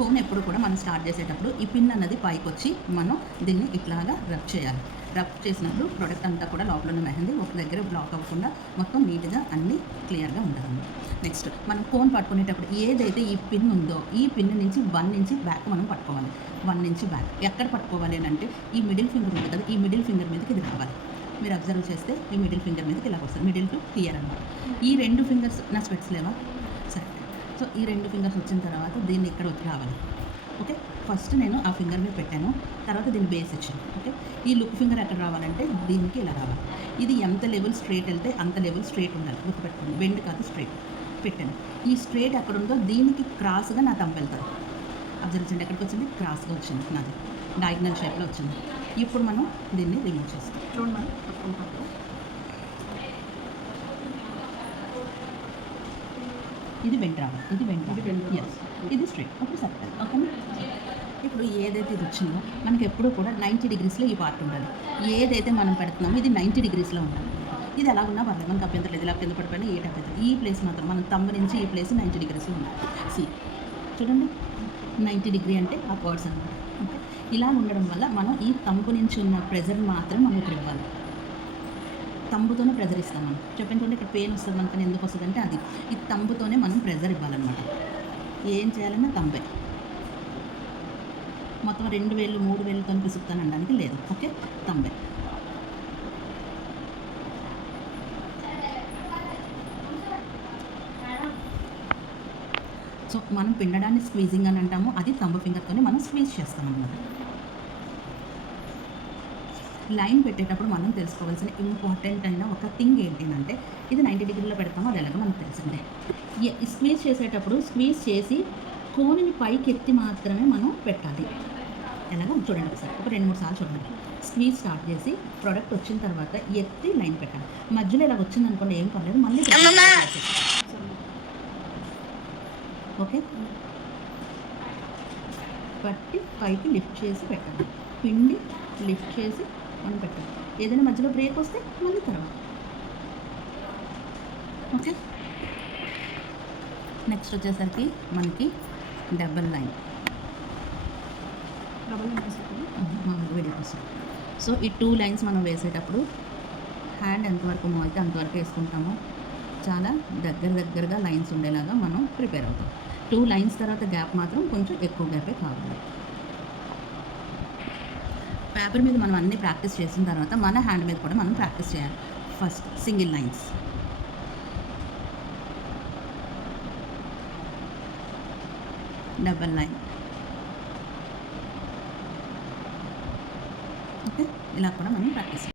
Cone ఎప్పుడు కూడా మనం స్టార్ట్ చేసేటప్పుడు ఈ పిన్ అన్నది పైకి వచ్చి మనం దీన్ని ఇట్లాగా రబ్ చేయాలి. రబ్ చేసినప్పుడు ప్రోడక్ట్ అంతా కూడా లోపల ఉన్న మెహందీ ఒక దగ్గర బ్లాక్ అవ్వకుండా మొత్తం నీట్గా అన్నీ క్లియర్గా ఉండాలి. నెక్స్ట్ మనం కోన్ పట్టుకునేటప్పుడు ఏదైతే ఈ పిన్ ఉందో ఈ పిన్ నుంచి 1 నుంచి బ్యాక్ మనం పట్టుకోవాలి. 1 నుంచి బ్యాక్ ఎక్కడ పట్టుకోవాలి అని అంటే ఈ మిడిల్ ఫింగర్ ఉంది కదా, ఈ మిడిల్ ఫింగర్ మీదకి ఇది రావాలి. మీరు అబ్జర్వ్ చేస్తే ఈ మిడిల్ ఫింగర్ మీదకి ఇలా వస్తుంది. మిడిల్ టు హియర్ అన్నమాట. ఈ 2 ఫింగర్స్ నా స్పెట్స్ లేవా? సరే. సో ఈ 2 ఫింగర్స్ వచ్చిన తర్వాత దీన్ని ఇక్కడ వచ్చి రావాలి. ఓకే, ఫస్ట్ నేను ఆ ఫింగర్ మీద పెట్టాను, తర్వాత దీన్ని బేస్ ఇచ్చాను. ఓకే, ఈ లుక్ ఫింగర్ ఎక్కడ రావాలంటే దీనికి ఇలా రావాలి. ఇది ఎంత లెవెల్ స్ట్రైట్ వెళ్తే అంత లెవెల్ స్ట్రైట్ ఉండాలి. గుర్తుపెట్టుకోండి, బెండ్ కాదు, స్ట్రైట్ పెట్టాను. ఈ స్ట్రైట్ ఎక్కడ ఉందో దీనికి క్రాస్గా నా థంబ్ వెళ్తుంది. అబ్జర్వ్ చేయండి, ఎక్కడికి వచ్చింది? క్రాస్గా వచ్చింది, నాది డయాగ్నల్ షేప్లో వచ్చింది. ఇప్పుడు మనం దీన్ని రిమూవ్ చేస్తాం. చూడండి, మనం పట్టుకుంటాం. ఇది బెండ్ రావాలి, ఇది బెండ్ ఎస్, ఇది స్ట్రైట్. అప్పుడు సర్కిల్. ఓకేనా? ఇప్పుడు ఏదైతే ఇది వచ్చిందో మనకి ఎప్పుడూ కూడా 90 డిగ్రీస్లో ఈ పార్ట్ ఉండాలి. ఏదైతే మనం పెడుతున్నామో ఇది 90 డిగ్రీస్లో ఉండాలి. ఇది ఎలా ఉన్నా పర్లేదు, మనకు అభ్యంతరం లేదు. ఇలా కింద పడిపోయినా ఏ అభ్యంతరం. ఈ ప్లేస్ మాత్రం మనం తంబు నుంచి ఈ ప్లేస్ 90 డిగ్రీస్లో ఉండాలి. సి చూడండి, 90 డిగ్రీ అంటే ఆ వర్డ్స్ అనమాట. ఓకే, ఇలా ఉండడం వల్ల మనం ఈ తంబు నుంచి ఉన్న ప్రెజర్ మాత్రం మనం ఇక్కడ ఇవ్వాలి. తంబుతోనే ప్రెజర్ ఇస్తాం మనం. చెప్పండి, ఇక్కడ పెయిన్ వస్తుంది మనకని ఎందుకు వస్తుంది అంటే అది ఈ తంబుతోనే మనం ప్రెజర్ ఇవ్వాలన్నమాట. ఏం చేయాలన్నా తంబే. మొత్తం 2 వేళ్ళు 3 వేళ్ళతో పిసుకుతాను అనడానికి లేదు. ఓకే, తంబే. సో మనం పిండడాన్ని స్క్వీజింగ్ అని అంటాము, అది తంబు ఫింగర్తోనే మనం స్క్వీజ్ చేస్తాం అన్నమాట. లైన్ పెట్టేటప్పుడు మనం తెలుసుకోవాల్సిన ఇంపార్టెంట్ అయిన ఒక థింగ్ ఏంటంటే ఇది 90 డిగ్రీలో పెడతామో అది ఎలాగో మనకు తెలిసిందే. స్క్వీజ్ చేసేటప్పుడు స్క్వీజ్ చేసి కోనిని పైకి ఎత్తి మాత్రమే మనం పెట్టాలి. ఎలాగో చూడండి ఒకసారి, ఒక 2-3 సార్లు చూడండి. స్క్వీజ్ స్టార్ట్ చేసి ప్రోడక్ట్ వచ్చిన తర్వాత ఎత్తి లైన్ పెట్టాలి. మధ్యలో ఇలా వచ్చింది అనుకోండి, ఏం పర్లేదు, మళ్ళీ ఓకే, పట్టి పైకి లిఫ్ట్ చేసి పెట్టాలి. పిండి లిఫ్ట్ చేసి మనం పెట్టాలి. ఏదైనా మధ్యలో బ్రేక్ వస్తే మళ్ళీ తర్వాత. ఓకే, నెక్స్ట్ వచ్చేసరికి మనకి డబల్ లైన్ వీడియో కోసం. సో ఈ 2 లైన్స్ మనం వేసేటప్పుడు హ్యాండ్ ఎంతవరకు మూవ్ అయితే అంతవరకు వేసుకుంటాము. చాలా దగ్గరగా లైన్స్ ఉండేలాగా మనం ప్రిపేర్ అవుతాం. 2 లైన్స్ తర్వాత గ్యాప్ మాత్రం కొంచెం ఎక్కువ గ్యాపే కావాలి. పేపర్ మీద మనం అన్నీ ప్రాక్టీస్ చేసిన తర్వాత మన హ్యాండ్ మీద కూడా మనం ప్రాక్టీస్ చేయాలి. First single lines, double line. Okay, ఇలా కూడా మనం ప్రాక్టీస్